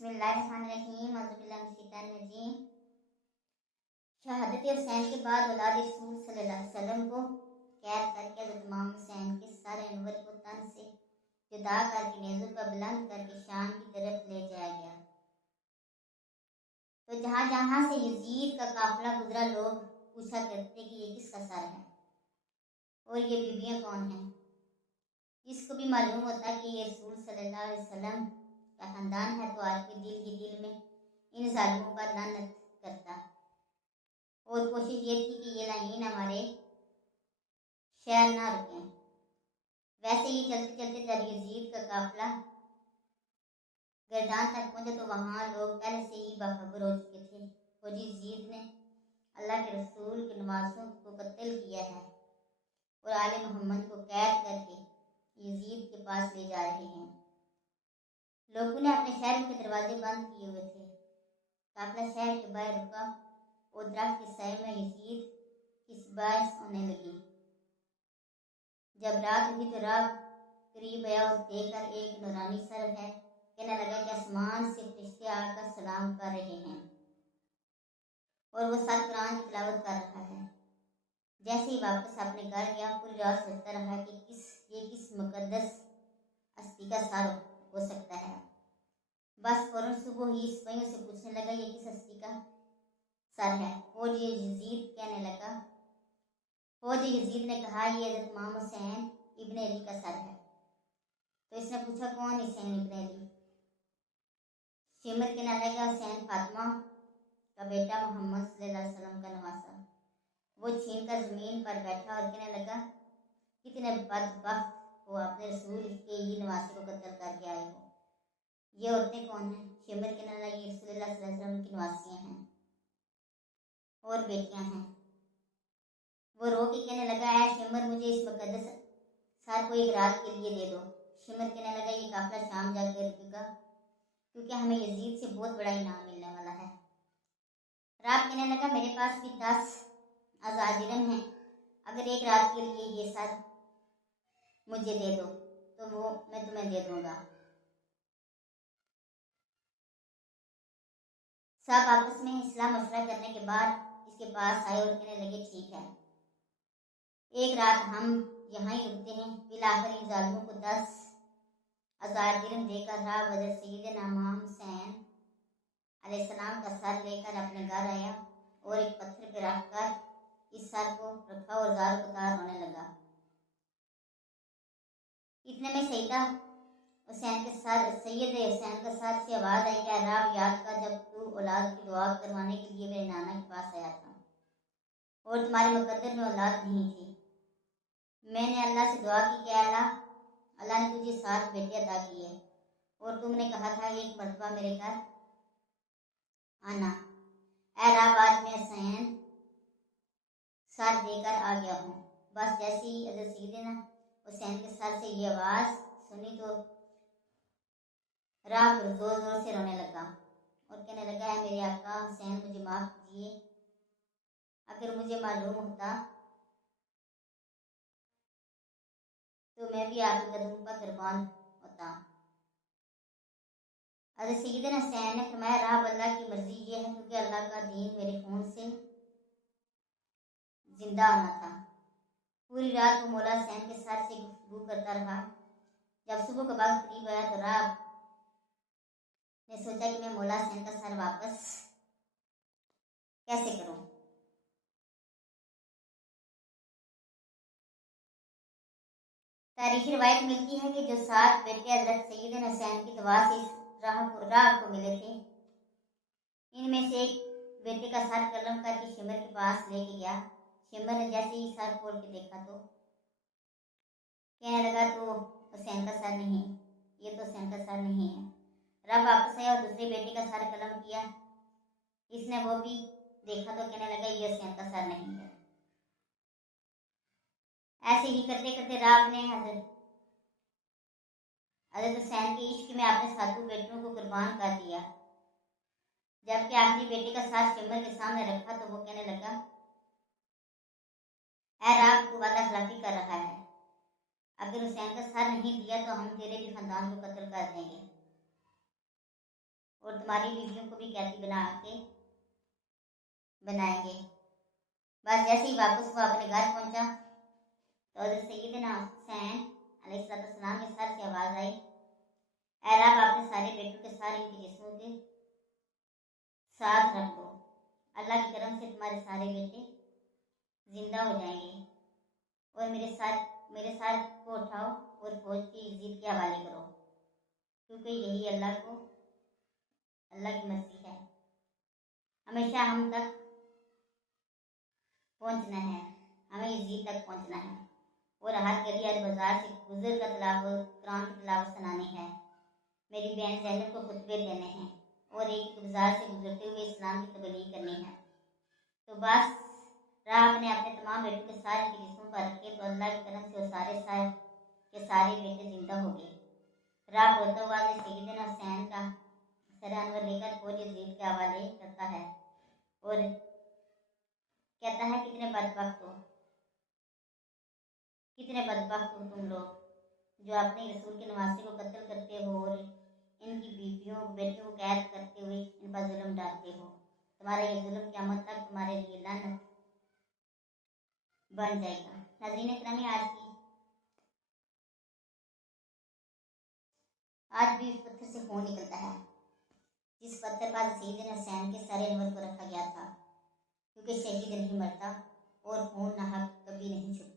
बिस्मिल्लाहिर्रहमानिर्रहीम अज़बिल्लाहिमिनश्शैतानिर्रजीम। शहादत हुसैन के बाद औलाद रसूल सल्लल्लाहु अलैहि वसल्लम को कैद करके हज़रत इमाम हुसैन के सर अनवर को तन से जुदा करके नेज़ों पर बुलंद करके शाम की तरफ ले जाया गया। तो जहाँ जहाँ से यजीद का काफिला गुजरा, लोग पूछा करते कि ये किसका सर है और ये बीबियाँ कौन हैं। जिसको भी मालूम होता कि ये रसूल सल्लल्लाहु अलैहि वसल्लम का खानदान है तो आपके दिल ही दिल में इन जालिमों पर लानत करता और कोशिश ये थी कि ये लाइन हमारे शहर ना रुकें। वैसे ही चलते चलते जब यजीद का काफिला गर्दान तक पहुंचे तो वहाँ लोग पहले से ही बाखबर हो चुके थे और यजीद ने अल्लाह के रसूल के नवासों को कत्ल किया है और आले मोहम्मद को कैद करके यजीद के पास ले जा रहे हैं। लोगों ने अपने शहर के दरवाजे बंद किए हुए थे। काफिला शहर के बाहर रुका और दरख्त के साए में यजीद की बारिश होने लगी। जब रात हुई तो रात करीब आया और देखकर एक नूरानी सर है, कहने लगा कि आसमान से फरिश्ते आकर सलाम कर रहे हैं और वो सर कुरान की तिलावत कर रहा है। जैसे ही वापस अपने घर गया, पूरी रात सोचता रहा कि ये किस मुकद्दस हस्ती का सर हो सकता है। बस फौरन सुबह ही सिपाहियों से पूछने लगा ये किस हस्ती का सर है। और ये यजीद कहने लगा, और यजीद ने कहा ये हज़रत इमाम हुसैन इब्न अली का सर है। तो इसने पूछा कौन हुसैन इब्न अली। शिमर कहने लगा हुसैन फातिमा का बेटा, मोहम्मद सल्लल्लाहु अलैहि वसल्लम का नवासा। वो छीन कर जमीन पर बैठा और कहने लगा कितने बदबख्त हो, अपने रसूल के ही नवासे को कत्ल करके आए हो। ये औरतें कौन हैं। शिमर कहने लगा ये रसूलुल्लाह सल्लल्लाहु अलैहि वसल्लम की नवासियाँ हैं और बेटियाँ हैं। वो रो के कहने लगा ऐ शिमर, मुझे इस मुकद्दस सर को एक रात के लिए दे दो। शिमर कहने लगा ये काफिला शाम जाकर रुकेगा क्योंकि हमें यजीद से बहुत बड़ा इनाम मिलने वाला है। रात कहने लगा मेरे पास भी 10 आज़ाद दिरहम हैं, अगर एक रात के लिए ये सर मुझे दे दो तो वो मैं तुम्हें दे दूंगा। सब आपस में इस्लाम मशवरा करने के बाद इसके पास आए और कहने लगे ठीक है, एक रात हम यहाँ ही रुकते हैं। फिर आखिर इन जालिमों को 10 आज़ाद दिरहम देकर राह बदर सैयदना इमाम हुसैन अलैहिस्सलाम का सर लेकर अपने घर आया और एक पत्थर पर रखकर इस सर को रखा और जार उतार होने लगा। इतने में सैयद हुसैन का सर से आवाज़ आई कि राब याद कर जब तू औलाद की दुआ करवाने के लिए मेरे नाना के पास आया था और तुम्हारे मुकद्दर में औलाद नहीं थी। मैंने अल्लाह से दुआ की कि अल्लाह ने तुझे 7 बेटे अता किए और तुमने कहा था एक मरतबा मेरे घर आना। ऐ राब, आज मैं हुसैन सर देकर आ गया हूँ। बस जैसे ही हज़रत सैयदना हुसैन के सर से ये आवाज़ सुनी तो राब जोर जोर से रोने लगा और कहने लगा है मेरे आका हुसैन, मुझे माफ़ कीजिए। अगर मुझे मालूम होता तो मैं भी आपके कदम पर कुर्बान होता। हज़रत सैयदना हुसैन ने फरमाया राब, अल्लाह की मर्जी ये है क्योंकि अल्लाह का दीन मेरे खून से जिंदा आना था। पूरी रात वो मौला हुसैन के सर से गुफ्तगू करता रहा। जब सुबह का वक्त करीब आया तो राब ने सोचा कि मैं मौला हुसैन का सर वापस कैसे करूं। तारीखी रवायत मिलती है कि जो 7 बेटे हज़रत सैयदना हुसैन की दुआ से राब को मिले थे, इनमें से एक बेटे का सर कलम करके शिमर के पास लेके गया। शिमर ने जैसे ही सर खोल के देखा तो कहने लगा तो हुसैन का सर नहीं, ये तो हुसैन का सर नहीं है। रब वापस आया और दूसरे बेटे का सर कलम किया। इसने वो भी देखा तो कहने लगा ये हुसैन का सर नहीं है। ऐसे ही करते करते राब ने हज़रत हुसैन के इश्क में अपने 7 बेटों को कुर्बान कर दिया। जबकि आखिरी बेटे का सर शिमर के सामने रखा तो वो कहने लगा ऐ राब, तू वादा खिलाफी कर रहा है। अगर हुसैन का सर नहीं दिया तो हम तेरे भी खानदान को कत्ल कर देंगे और तुम्हारी बीवियों को भी कैदी बना के बनाएंगे। बस जैसे ही वापस वो अपने घर पहुंचा तो उधर सैयदना हुसैन अलैहिस्सलाम के सर से आवाज़ आई, ऐ रब अपने सारे बेटों के सारे इनके जिस्मों के साथ रख दो, अल्लाह की करम से तुम्हारे सारे बेटे जिंदा हो जाएंगे और मेरे सर को उठाओ और फौज की इज्जत के हवाले करो, क्योंकि यही अल्लाह की मर्जी है। हमेशा हम तक पहुंचना है, हमें इज्जत तक पहुंचना है और हर गली हर बाजार से गुजर का कुरान की तिलावत सुनानी है। मेरी बहन ज़ैनब को खुतबे देने हैं और एक बाजार से गुजरते हुए इस्लाम की तबलीग करनी है। तो बस राह ने अपने तमाम बेटों के सारे के जिस्मों पर रखे तो अल्लाह की तरफ से वो सारे बेटे जिंदा हो गए। राह होता हुआ सैयदना हुसैन का सर अनवर लेकर फौज यजीद के हवाले करता है और कहता है, कितने बदबख्त हो तुम लोग जो अपने रसूल के नवासे को कत्ल करते हो और इनकी बीवियों बेटियों को कैद करते हुए इन पर जुल्म डालते हो। तुम्हारा ये जुल्म क़यामत तक तुम्हारे लिए लानत बन जाएगा। नाज़रीन किरामी, आज भी इस पत्थर से खून निकलता है जिस पत्थर पर सैयदना हुसैन के सर अनवर को रखा गया था, क्योंकि शहीद नहीं मरता और खून नाहक कभी नहीं छुपता।